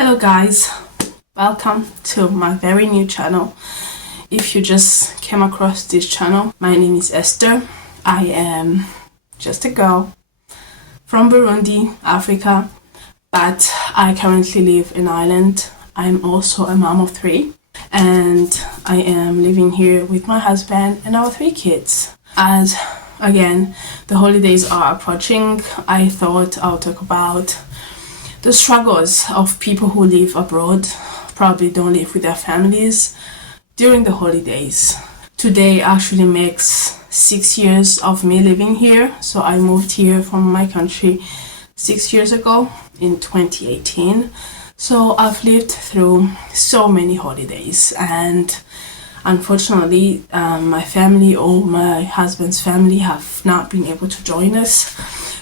Hello guys, welcome to my very new channel. If you just came across this channel, my name is Esther. I am just a girl from Burundi, Africa, but I currently live in Ireland. I'm also a mom of 3 and I am living here with my husband and our 3 kids. As again, the holidays are approaching, I thought I'll talk about the struggles of people who live abroad, probably don't live with their families during the holidays. Today actually makes 6 years of me living here. So I moved here from my country 6 years ago in 2018. So I've lived through so many holidays, and unfortunately my family or my husband's family have not been able to join us.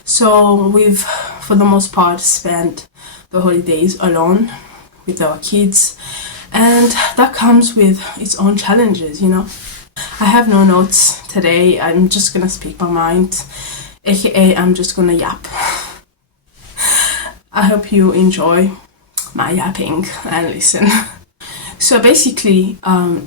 So we've, for the most part, spent the holidays alone with our kids, and that comes with its own challenges, you know. I have no notes today. I'm just gonna speak my mind, aka I'm just gonna yap. I hope you enjoy my yapping and listen. So basically,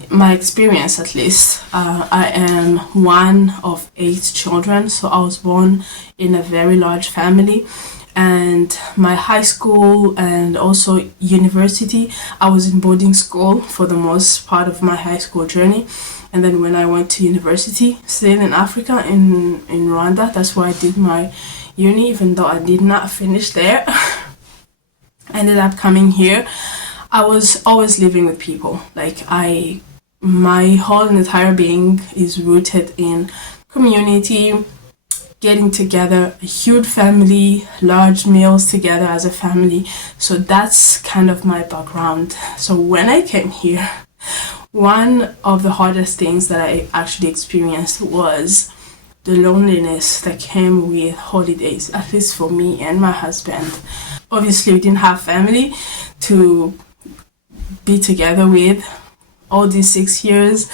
my experience at least, I am one of 8 children. So I was born in a very large family, and my high school and also university, I was in boarding school for the most part of my high school journey. And then when I went to university, still in Africa, in Rwanda, that's where I did my uni, even though I did not finish there. I ended up coming here. I was always living with people. Like my whole entire being is rooted in community, getting together, a huge family, large meals together as a family. So that's kind of my background. So when I came here, one of the hardest things that I actually experienced was the loneliness that came with holidays, at least for me and my husband. Obviously, we didn't have family to be together with all these 6 years.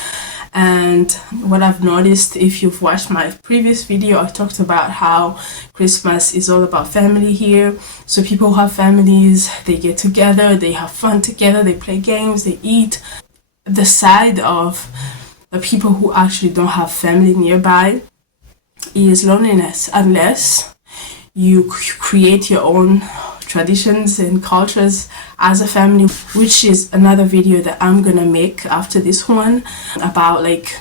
And what I've noticed, if you've watched my previous video, I talked about how Christmas is all about family here. So people who have families, they get together, they have fun together, they play games, they eat. The side of the people who actually don't have family nearby is loneliness, unless you create your own traditions and cultures as a family, which is another video that I'm gonna make after this one, about like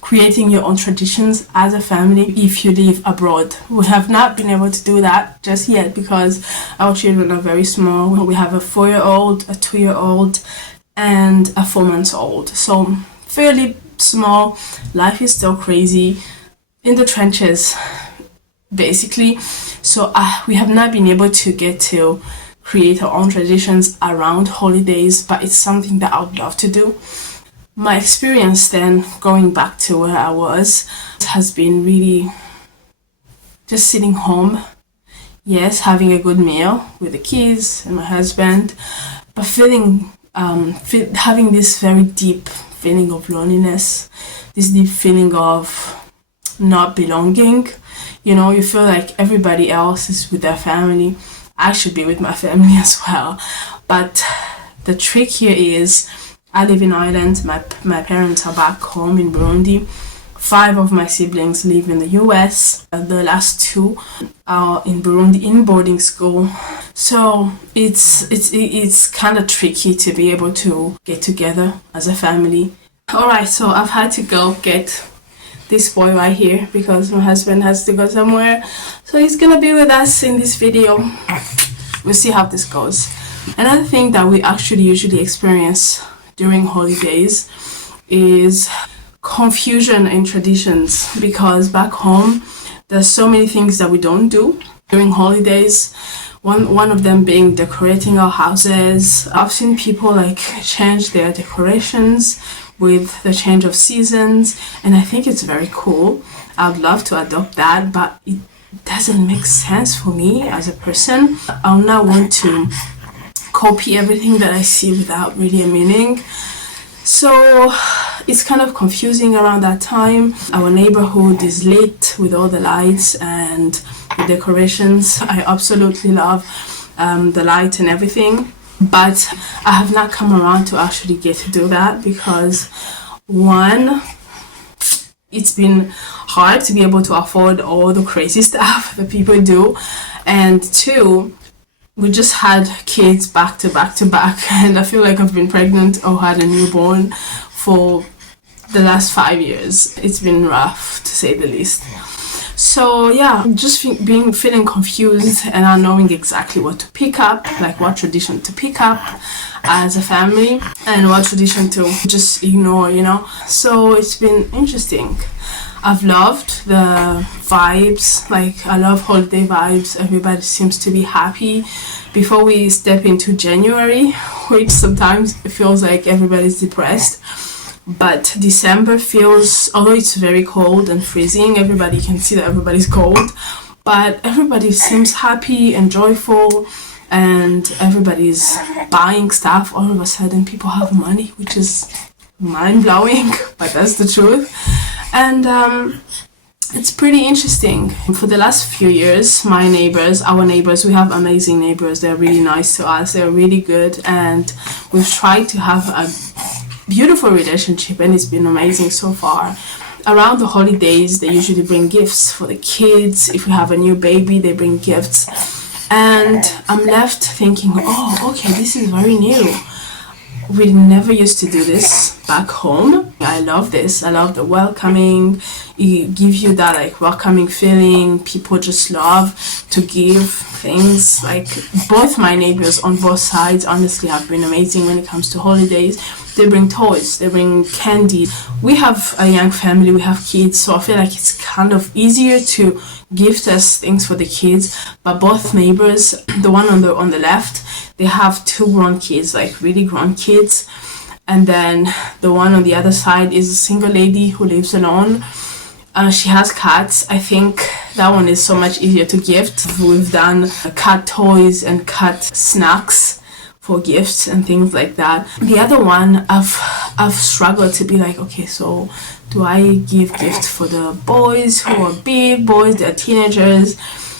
creating your own traditions as a family if you live abroad. We have not been able to do that just yet because our children are very small. We have a 4-year-old, a 2-year-old, and a 4-month-old. So fairly small. Life is still crazy in the trenches, basically. So we have not been able to get to create our own traditions around holidays, but it's something that I would love to do. My experience then, going back to where I was, has been really just sitting home, yes, having a good meal with the kids and my husband, but having this very deep feeling of loneliness, this deep feeling of not belonging. You know, you feel like everybody else is with their family. I should be with my family as well. But the trick here is, I live in Ireland. My parents are back home in Burundi. 5 of my siblings live in the US. The last 2 are in Burundi in boarding school. So it's kind of tricky to be able to get together as a family. Alright, so I've had to go get this boy right here because my husband has to go somewhere, so he's gonna be with us in this video. We'll see how this goes. Another thing that we actually usually experience during holidays is confusion in traditions, because back home there's so many things that we don't do during holidays. One of them being decorating our houses. I've seen people like change their decorations with the change of seasons, and I think it's very cool. I'd love to adopt that, but it doesn't make sense for me as a person. I'll not want to copy everything that I see without really a meaning. So it's kind of confusing around that time. Our neighborhood is lit with all the lights and the decorations. I absolutely love the light and everything. but I have not come around to actually get to do that because, one, it's been hard to be able to afford all the crazy stuff that people do, and two, we just had kids back to back to back, and I feel like I've been pregnant or had a newborn for the last 5 years. It's been rough, to say the least. So yeah, just feeling confused and not knowing exactly what to pick up, like what tradition to pick up as a family and what tradition to just ignore, you know. So it's been interesting. I've loved the vibes, like I love holiday vibes. Everybody seems to be happy before we step into January, which sometimes it feels like everybody's depressed. But December feels, although it's very cold and freezing, everybody can see that everybody's cold, but everybody seems happy and joyful, and everybody's buying stuff. All of a sudden people have money, which is mind-blowing, but that's the truth. And it's pretty interesting. For the last few years, our neighbors, we have amazing neighbors. They're really nice to us. They're really good, and we've tried to have a beautiful relationship, and it's been amazing so far. Around the holidays, they usually bring gifts for the kids. If we have a new baby, they bring gifts, and I'm left thinking, oh, okay, this is very new. We never used to do this back home. I love this. I love the welcoming. It gives you that like welcoming feeling. People just love to give things. Like both my neighbors on both sides honestly have been amazing when it comes to holidays. They bring toys, they bring candy. We have a young family, we have kids, so I feel like it's kind of easier to gift us things for the kids. But both neighbors, the one on the left, they have 2 grown kids, like really grown kids. And then the one on the other side is a single lady who lives alone. She has cats. I think that one is so much easier to gift. We've done cat toys and cat snacks for gifts and things like that. The other one, I've struggled to be like, okay, so do I give gifts for the boys who are big boys, they're teenagers?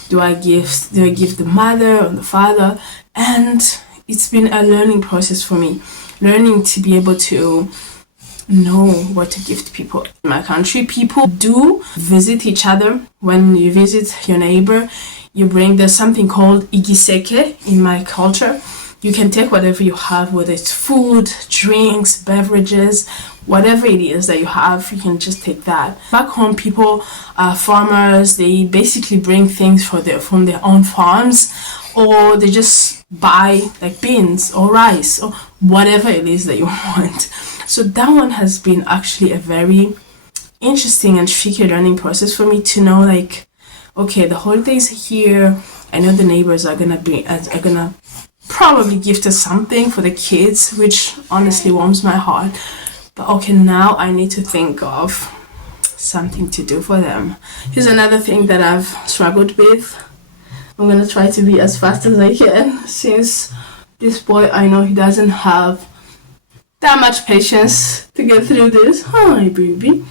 Do I give the mother or the father? And it's been a learning process for me, learning to be able to know what to gift people. In my country, people do visit each other. When you visit your neighbor, there's something called igiseke in my culture. You can take whatever you have, whether it's food, drinks, beverages, whatever it is that you have, you can just take that. Back home, people are farmers. They basically bring things from their own farms, or they just buy like beans or rice or whatever it is that you want. So that one has been actually a very interesting and tricky learning process for me to know, like, okay, the holidays are here. I know the neighbors are gonna probably gift us something for the kids, which honestly warms my heart. But okay, now I need to think of something to do for them. Here's another thing that I've struggled with. I'm gonna try to be as fast as I can, since this boy, I know he doesn't have that much patience to get through this. Hi, baby.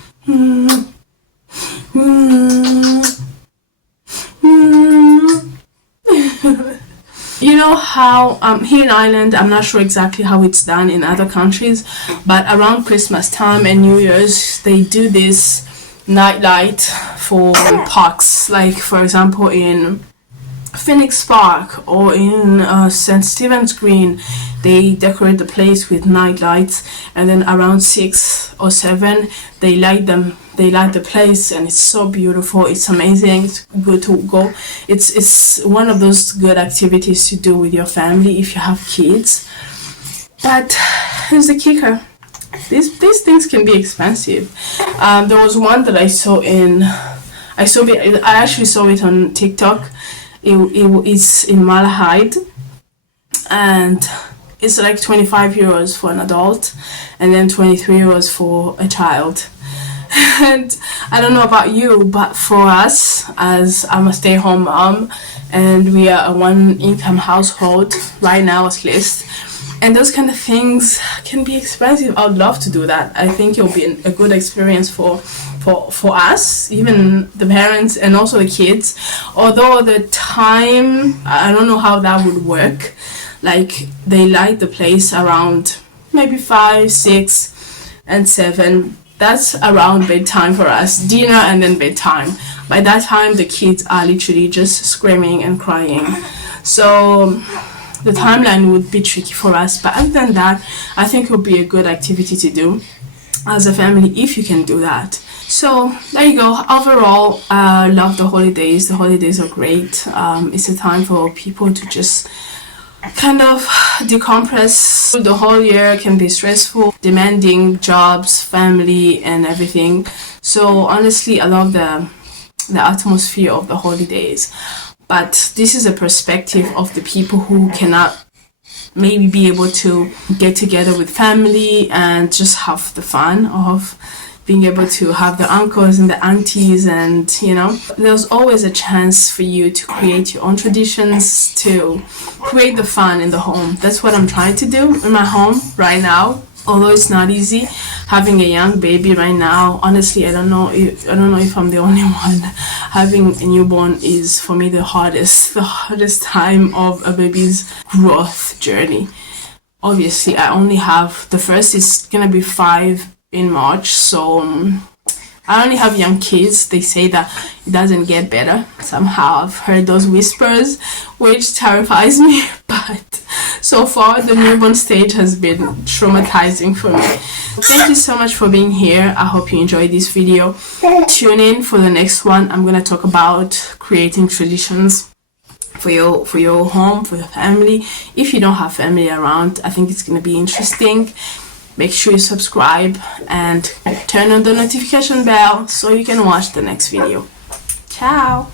You know how here in Ireland, I'm not sure exactly how it's done in other countries, but around Christmas time and New Year's, they do this night light for parks. Like, for example, in Phoenix Park or in St. Stephen's Green, they decorate the place with night lights, and then around 6 or 7 they light the place, and it's so beautiful. It's amazing. It's good to go. It's one of those good activities to do with your family if you have kids. But here's the kicker. These things can be expensive. There was one that I actually saw it on TikTok. It's in Malahide, and it's like 25 euros for an adult and then 23 euros for a child. And I don't know about you, but for us, as I'm a stay-at-home mom and we are a one-income household right now at least, and those kind of things can be expensive. I would love to do that. I think it'll be a good experience for us, even the parents and also the kids. Although the time, I don't know how that would work, Like they light the place around maybe 5, 6, and 7. That's around bedtime for us. Dinner and then bedtime. By that time, the kids are literally just screaming and crying. So the timeline would be tricky for us. But other than that, I think it would be a good activity to do as a family if you can do that. So there you go. Overall, I love the holidays. The holidays are great. It's a time for people to just kind of decompress. The whole year can be stressful, demanding jobs, family, and everything. So honestly, I love the atmosphere of the holidays. But this is a perspective of the people who cannot maybe be able to get together with family and just have the fun of being able to have the uncles and the aunties, and there's always a chance for you to create your own traditions, to create the fun in the home. That's what I'm trying to do in my home right now. Although it's not easy having a young baby right now. Honestly, I don't know if I'm the only one. Having a newborn is for me the hardest time of a baby's growth journey. Obviously, I only have the first is gonna be 5 in March, so I only have young kids. They say that it doesn't get better. Somehow I've heard those whispers, which terrifies me. But so far, the newborn stage has been traumatizing for me. Thank you so much for being here. I hope you enjoyed this video. Tune in for the next one. I'm gonna talk about creating traditions for your home, for your family. If you don't have family around, I think it's gonna be interesting. Make sure you subscribe and turn on the notification bell so you can watch the next video. Ciao!